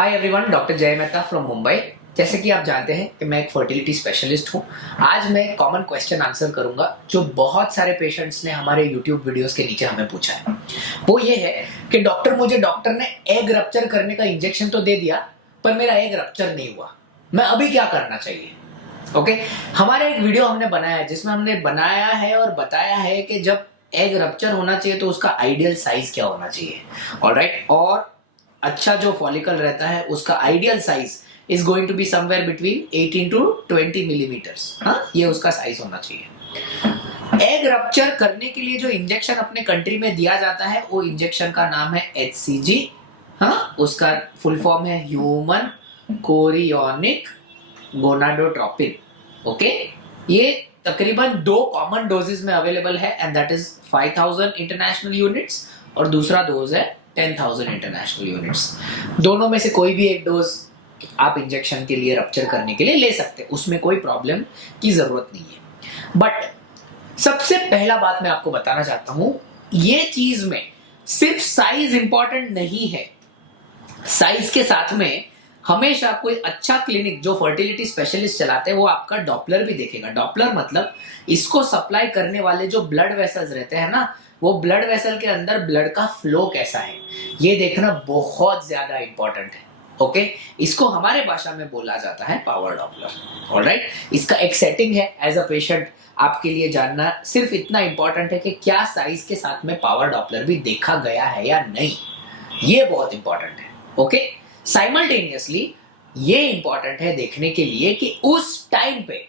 Hi everyone, doctor जय Mehta from Mumbai. जैसे कि आप जानते हैं कि मैं एक फर्टिलिटी स्पेशलिस्ट हूं। आज मैं एक कॉमन क्वेश्चन आंसर करूंगा जो बहुत सारे पेशेंट्स ने हमारे यूट्यूब वीडियोस के नीचे हमें पूछा है। वो ये है कि डॉक्टर ने एग रप्चर करने का इंजेक्शन तो दे दिया, पर मेरा एग रप्चर नहीं हुआ, मैं अभी क्या करना चाहिए। ओके, हमारे एक वीडियो हमने बनाया है जिसमें हमने बनाया है और बताया है कि जब एग रप्चर होना चाहिए तो उसका आइडियल साइज क्या होना चाहिए। ऑलराइट, और अच्छा जो फॉलिकल रहता है उसका ideal size is going to be somewhere between 18 to 20 millimetres. हाँ, ये उसका साइज होना चाहिए। एग रप्चर करने के लिए जो इंजेक्शन अपने कंट्री में दिया जाता है वो इंजेक्शन का नाम है HCG। हाँ, उसका फुल फॉर्म है ह्यूमन कोरियोनिक गोनाडोट्रोपिन। ओके, ये तकरीबन 2 कॉमन डोजेस में अवेलेबल है and that is 5000 international units और दूसरा डोज है 10,000 इंटरनेशनल यूनिट्स। दोनों में से कोई भी एक डोज आप इंजेक्शन के लिए रप्चर करने के लिए ले सकते हैं, उसमें कोई प्रॉब्लम की जरूरत नहीं है। बट सबसे पहला बात मैं आपको बताना चाहता हूं, ये चीज में सिर्फ साइज इंपॉर्टेंट नहीं है, साइज के साथ में हमेशा कोई अच्छा क्लिनिक जो फर्टिलिटी स्पेशलिस्ट चलाते हैं वो आपका डॉपलर भी देखेगा। डॉपलर मतलब इसको सप्लाई करने वाले जो ब्लड वेसल्स रहते हैं ना, वो ब्लड वेसल के अंदर ब्लड का फ्लो कैसा है ये देखना बहुत ज्यादा इंपॉर्टेंट है। ओके, इसको हमारे भाषा में बोला जाता है पावर डॉपलर। ऑलराइट, इसका एक सेटिंग है एज अ पेशेंट आपके लिए जानना सिर्फ इतना इंपॉर्टेंट है कि क्या साइज के साथ में पावर डॉपलर भी देखा गया है या नहीं, ये बहुत इंपॉर्टेंट है। ओके, साइमल्टेनियसली ये इंपॉर्टेंट है देखने के लिए कि उस टाइम पे,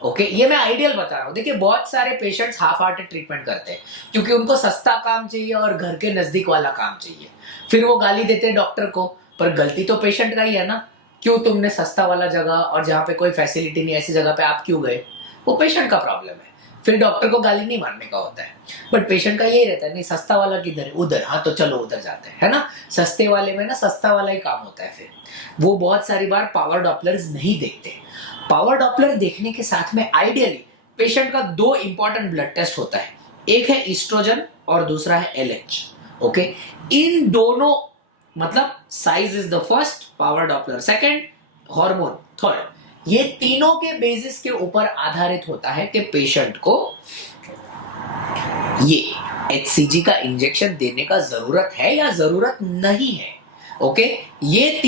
ओके, ये मैं आइडियल बता रहा हूं। देखिए, बहुत सारे पेशेंट्स हाफ हार्टेड ट्रीटमेंट करते हैं क्योंकि उनको सस्ता काम चाहिए और घर के नजदीक वाला काम चाहिए। फिर वो गाली देते हैं डॉक्टर को, पर गलती तो पेशेंट का ही है ना। क्यों तुमने सस्ता वाला जगह और जहां पे कोई फैसिलिटी नहीं ऐसी जगह पे आप क्यों गए, वो पेशेंट का प्रॉब्लम है। फिर डॉक्टर को गाली नहीं मारने का होता है, बट पेशेंट का यही रहता है, नहीं सस्ता वाला किधर है, उधर, हाँ तो चलो उधर जाते हैं, है ना। सस्ते वाले में ना सस्ता वाला ही काम होता है। फिर वो बहुत सारी बार पावर डॉपलर्स नहीं देखते। पावर डॉपलर देखने के साथ में आइडियली पेशेंट का 2 इंपॉर्टेंट ब्लड टेस्ट होता है, एक है ईस्ट्रोजन और दूसरा है LH। ओके, इन दोनों मतलब size is the first, power Doppler second, hormone third, ये तीनों के बेसिस के ऊपर आधारित होता है कि पेशेंट को ये HCG का इंजेक्शन देने का जरूरत है या जरूरत नहीं है। ओके, ये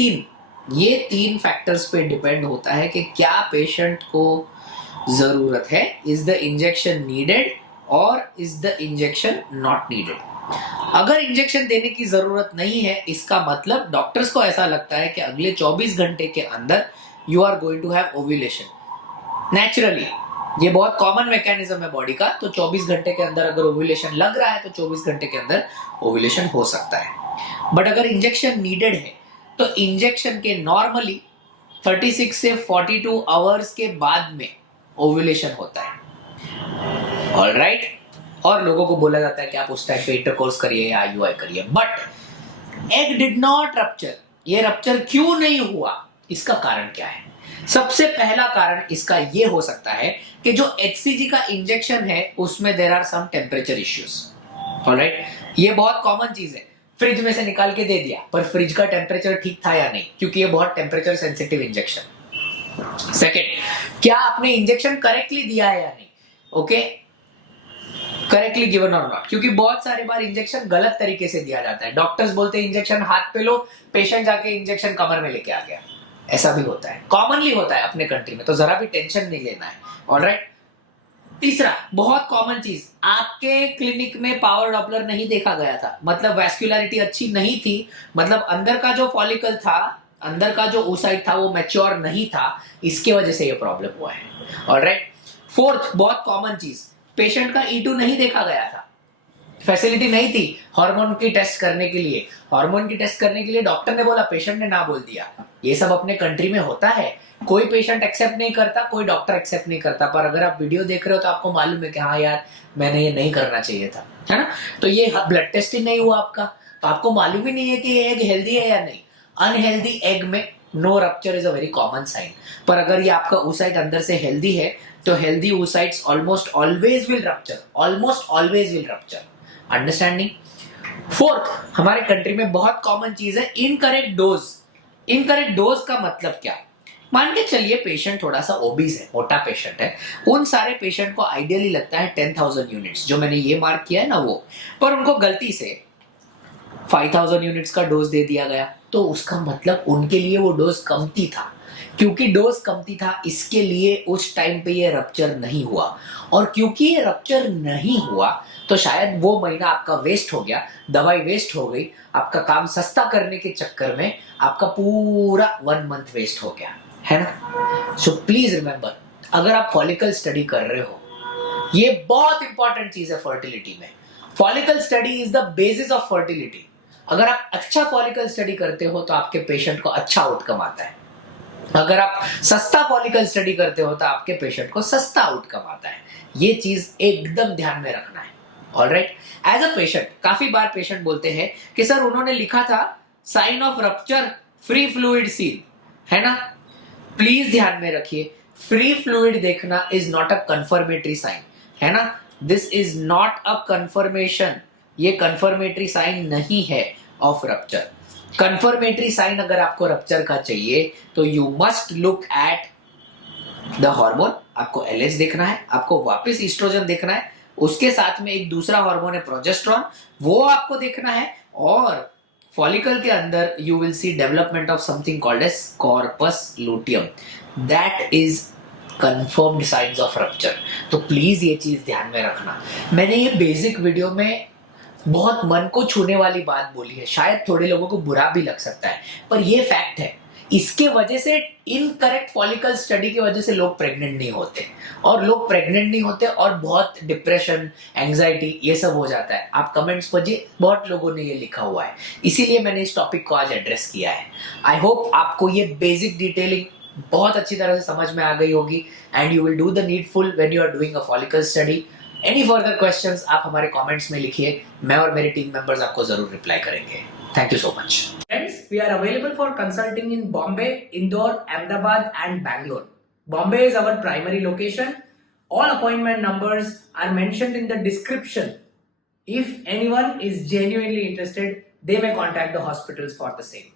तीन फैक्टर्स पे डिपेंड होता है कि क्या पेशेंट को जरूरत है, इज द इंजेक्शन नीडेड और is the injection not needed. अगर इंजेक्शन देने की जरूरत नहीं है, इसका मतलब डॉक्टर्स को ऐसा लगता है कि अगले 24 घंटे के अंदर you are going to have ovulation naturally. ये बहुत कॉमन मैकेनिज्म है बॉडी का, तो 24 घंटे के अंदर अगर ओव्यूलेशन लग रहा है तो 24 घंटे के अंदर ओव्यूलेशन हो सकता है। बट अगर इंजेक्शन नीडेड है तो इंजेक्शन के नॉर्मली 36 से 42 आवर्स के बाद में ओव्यूलेशन होता है। ऑलराइट, और लोगों को बोला जाता है कि आप उस टाइम पे इंटरकोर्स करिए या IUI करिए। But egg did not rupture, ये रप्चर क्यों नहीं हुआ, इसका कारण क्या है। सबसे पहला कारण इसका ये हो सकता है कि जो HCG का इंजेक्शन है उसमें there are some temperature issues. Alright, ये बहुत कॉमन चीज है, फ्रिज में से निकाल के दे दिया पर फ्रिज का टेम्परेचर ठीक था या नहीं, क्योंकि ये बहुत टेम्परेचर सेंसिटिव इंजेक्शन। सेकेंड, क्या आपने इंजेक्शन करेक्टली दिया है या नहीं। ओके, करेक्टली गिवन और नॉट, क्योंकि बहुत सारे बार इंजेक्शन गलत तरीके से दिया जाता है। डॉक्टर्स बोलते हैं इंजेक्शन हाथ पे लो, पेशेंट जाके इंजेक्शन कमर में लेके आ गया, ऐसा भी होता है, कॉमनली होता है अपने कंट्री में, तो जरा भी टेंशन नहीं लेना है। ऑलराइट, तीसरा बहुत कॉमन चीज, आपके क्लिनिक में पावर डॉपलर नहीं देखा गया था, मतलब वैस्कुलरिटी अच्छी नहीं थी, मतलब अंदर का जो फॉलिकल था, अंदर का जो oocyte था वो मैच्योर नहीं था, इसके वजह से ये प्रॉब्लम हुआ है। ऑलराइट, फोर्थ बहुत कॉमन चीज, पेशेंट का E2 नहीं देखा गया था, फैसिलिटी नहीं थी हार्मोन की टेस्ट करने के लिए। हार्मोन की टेस्ट करने के लिए डॉक्टर ने बोला, पेशेंट ने ना बोल दिया। ये सब अपने कंट्री में होता है, कोई पेशेंट एक्सेप्ट नहीं करता, कोई डॉक्टर एक्सेप्ट नहीं करता, पर अगर आप वीडियो देख रहे हो तो आपको मालूम है कि हाँ यार मैंने ये नहीं करना चाहिए था, है ना। तो ये ब्लड टेस्ट ही नहीं हुआ आपका, तो आपको मालूम ही नहीं है कि ये एग हेल्दी है या नहीं। अनहेल्दी एग में no rupture is a very common sign, पर अगर ये आपका oocyte अंदर से हेल्दी है तो healthy oocytes almost always will rupture. Understanding. Fourth, हमारे कंट्री में बहुत कॉमन चीज है इनकरेक्ट डोज। इनकरेक्ट डोज का मतलब क्या? मान के चलिए पेशेंट थोड़ा सा ओबीज है, मोटा पेशेंट है, उन सारे पेशेंट को आइडियली लगता है 10,000 यूनिट्स, जो मैंने ये मार्क किया है ना वो, पर उनको गलती से 5,000 यूनिट्स का डोज दे दिया गया, तो उसका मतलब उनके लिए वो डोज कमती था। क्योंकि डोज कमती था, इसके लिए उस टाइम पे ये रप्चर नहीं हुआ, और क्योंकि ये रप्चर नहीं हुआ तो शायद वो महीना आपका वेस्ट हो गया, दवाई वेस्ट हो गई, आपका काम सस्ता करने के चक्कर में आपका पूरा 1 मंथ वेस्ट हो गया, है ना? सो प्लीज रिमेंबर, अगर आप फॉलिकल स्टडी कर रहे हो, ये बहुत इंपॉर्टेंट चीज है फर्टिलिटी में। Follicle study is the basis of fertility. अगर आप अच्छा फॉलिकल स्टडी करते हो तो आपके पेशेंट को अच्छा आउटकम आता है। अगर आप सस्ता फॉलिकल स्टडी करते हो तो आपके पेशेंट को सस्ता आउटकम आता है। ये चीज एकदम ध्यान में रखना है। ऑलराइट, एज अ पेशेंट काफी बार पेशेंट बोलते हैं कि सर उन्होंने लिखा था sign of rupture free fluid seal, है ना? प्लीज ध्यान में रखिए, फ्री फ्लूइड देखना is not a confirmatory sign, है ना? This is not a confirmation, ये कंफर्मेटरी साइन नहीं है ऑफ रप्चर। कंफर्मेटरी साइन अगर आपको रप्चर का चाहिए तो you must look at the hormone. आपको एलएच देखना है, आपको वापस ईस्ट्रोजन देखना है, उसके साथ में एक दूसरा हार्मोन है प्रोजेस्टेरॉन, वो आपको देखना है, और फॉलिकल के अंदर you will see development of something called as corpus luteum, that is confirmed signs of rupture. तो प्लीज ये चीज ध्यान में रखना। मैंने ये बेसिक वीडियो में बहुत मन को छूने वाली बात बोली है, शायद थोड़े लोगों को बुरा भी लग सकता है, पर ये फैक्ट है। इसके वजह से, इनकरेक्ट फॉलिकल स्टडी की वजह से लोग प्रेग्नेंट नहीं होते, और लोग प्रेग्नेंट नहीं होते और बहुत डिप्रेशन, एंजाइटी, ये सब हो जाता है। आप कमेंट्स पढ़िए, बहुत लोगों ने ये लिखा हुआ है, इसीलिए मैंने इस टॉपिक को आज एड्रेस किया है। आई होप आपको ये बेसिक डिटेलिंग बहुत अच्छी तरह से समझ में आ गई होगी, and you will do the needful when you are doing a follicle study. Any further questions आप हमारे कमेंट्स में लिखिए, मैं और मेरे टीम मेंबर्स आपको जरूर रिप्लाई करेंगे। Thank you so much. Friends, we are available for consulting in Bombay, Indore, Ahmedabad and Bangalore. Bombay is our primary location. All appointment numbers are mentioned in the description. If anyone is genuinely interested, they may contact the hospitals for the same.